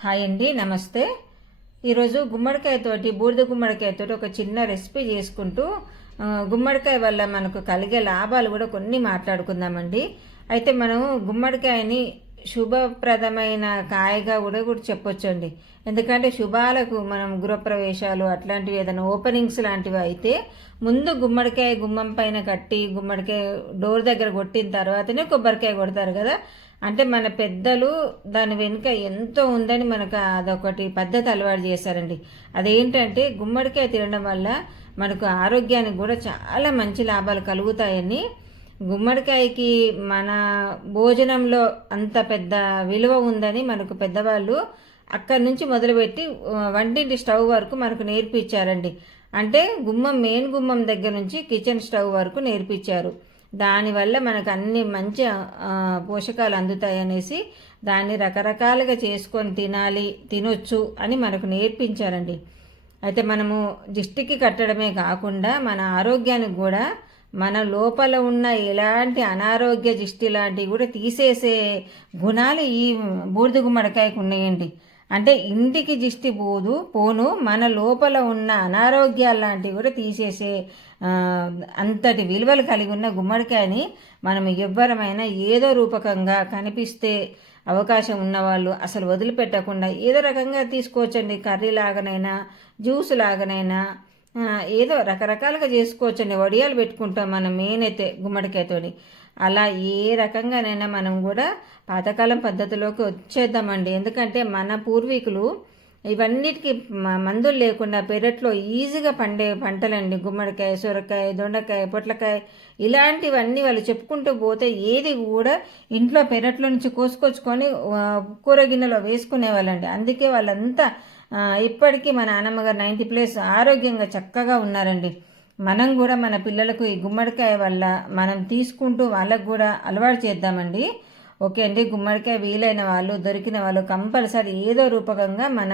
Hi అండి, నమస్తే. ఈరోజు గుమ్మడికాయతోటి బూడిద గుమ్మడికాయతోటి ఒక చిన్న రెసిపీ చేసుకుంటూ గుమ్మడికాయ వల్ల మనకు కలిగే లాభాలు కూడా కొన్ని మాట్లాడుకుందామండి. అయితే మనం గుమ్మడికాయని శుభప్రదమైన కాయగా కూడా చెప్పొచ్చండి. ఎందుకంటే శుభాలకు మనం గృహప్రవేశాలు అట్లాంటివి ఏదైనా ఓపెనింగ్స్ లాంటివి అయితే ముందు గుమ్మడికాయ గుమ్మం పైన కట్టి గుమ్మడికాయ డోర్ దగ్గర కొట్టిన తర్వాతనే కొబ్బరికాయ కొడతారు కదా. అంటే మన పెద్దలు దాని వెనుక ఎంతో ఉందని మనకు అదొకటి పద్ధతి అలవాటు చేశారండి. అదేంటంటే గుమ్మడికాయ తినడం వల్ల మనకు ఆరోగ్యానికి కూడా చాలా మంచి లాభాలు కలుగుతాయని, గుమ్మడికాయకి మన భోజనంలో అంత పెద్ద విలువ ఉందని మనకు పెద్దవాళ్ళు అక్కడి నుంచి మొదలుపెట్టి వంటింటి స్టవ్ వరకు మనకు నేర్పించారండి. అంటే మెయిన్ గుమ్మం దగ్గర నుంచి కిచెన్ స్టవ్ వరకు నేర్పించారు. దానివల్ల మనకు అన్ని మంచి పోషకాలు అందుతాయి అనేసి దాన్ని రకరకాలుగా చేసుకొని తినొచ్చు అని మనకు నేర్పించారండి. అయితే మనము దిష్టికి కట్టడమే కాకుండా మన ఆరోగ్యానికి కూడా మన లోపల ఉన్న ఎలాంటి అనారోగ్య దిష్టి లాంటివి కూడా తీసేసే గుణాలు ఈ బూడిద గుమ్మడికాయకు ఉన్నాయండి. అంటే ఇంటికి దిష్టి పోను మన లోపల ఉన్న అనారోగ్యాలు లాంటివి కూడా తీసేసే అంతటి విలువలు కలిగి ఉన్న గుమ్మడికాయని మనం ఎవ్వరమైనా ఏదో రూపకంగా కనిపిస్తే అవకాశం ఉన్నవాళ్ళు అసలు వదిలిపెట్టకుండా ఏదో రకంగా తీసుకోవచ్చండి. కర్రీ లాగానైనా జ్యూస్ లాగానైనా ఏదో రకరకాలుగా చేసుకోవచ్చండి. వడియాలు పెట్టుకుంటాం మనం మెయిన్ అయితే గుమ్మడికాయతోని. అలా ఏ రకంగానైనా మనం కూడా పాతకాలం పద్ధతిలోకి వచ్చేద్దామండి. ఎందుకంటే మన పూర్వీకులు ఇవన్నిటికీ మందులు లేకుండా పెరట్లో ఈజీగా పండే పంటలండి. గుమ్మడికాయ, సొరకాయ, దొండకాయ, పొట్లకాయ ఇలాంటివన్నీ వాళ్ళు చెప్పుకుంటూ పోతే ఏది కూడా ఇంట్లో పెరట్లో నుంచి కోసుకొచ్చుకొని కూర గిన్నెలో వేసుకునేవాళ్ళండి. అందుకే వాళ్ళంతా ఇప్పటికీ మా నాన్నమ్మగారు 90+ ఆరోగ్యంగా చక్కగా ఉన్నారండి. మనం కూడా మన పిల్లలకు ఈ గుమ్మడికాయ వల్ల మనం తీసుకుంటూ వాళ్ళకు కూడా అలవాటు చేద్దామండి. ఓకే అండి, గుమ్మడికాయ వీలైన వాళ్ళు దొరికిన వాళ్ళు కంపల్సరీ ఏదో రూపకంగా మన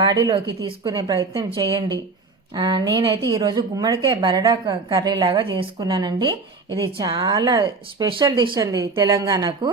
బాడీలోకి తీసుకునే ప్రయత్నం చేయండి. నేనైతే ఈరోజు గుమ్మడికాయ బరడా కర్రీ లాగా చేసుకున్నానండి. ఇది చాలా స్పెషల్ డిష్ అండి తెలంగాణకు.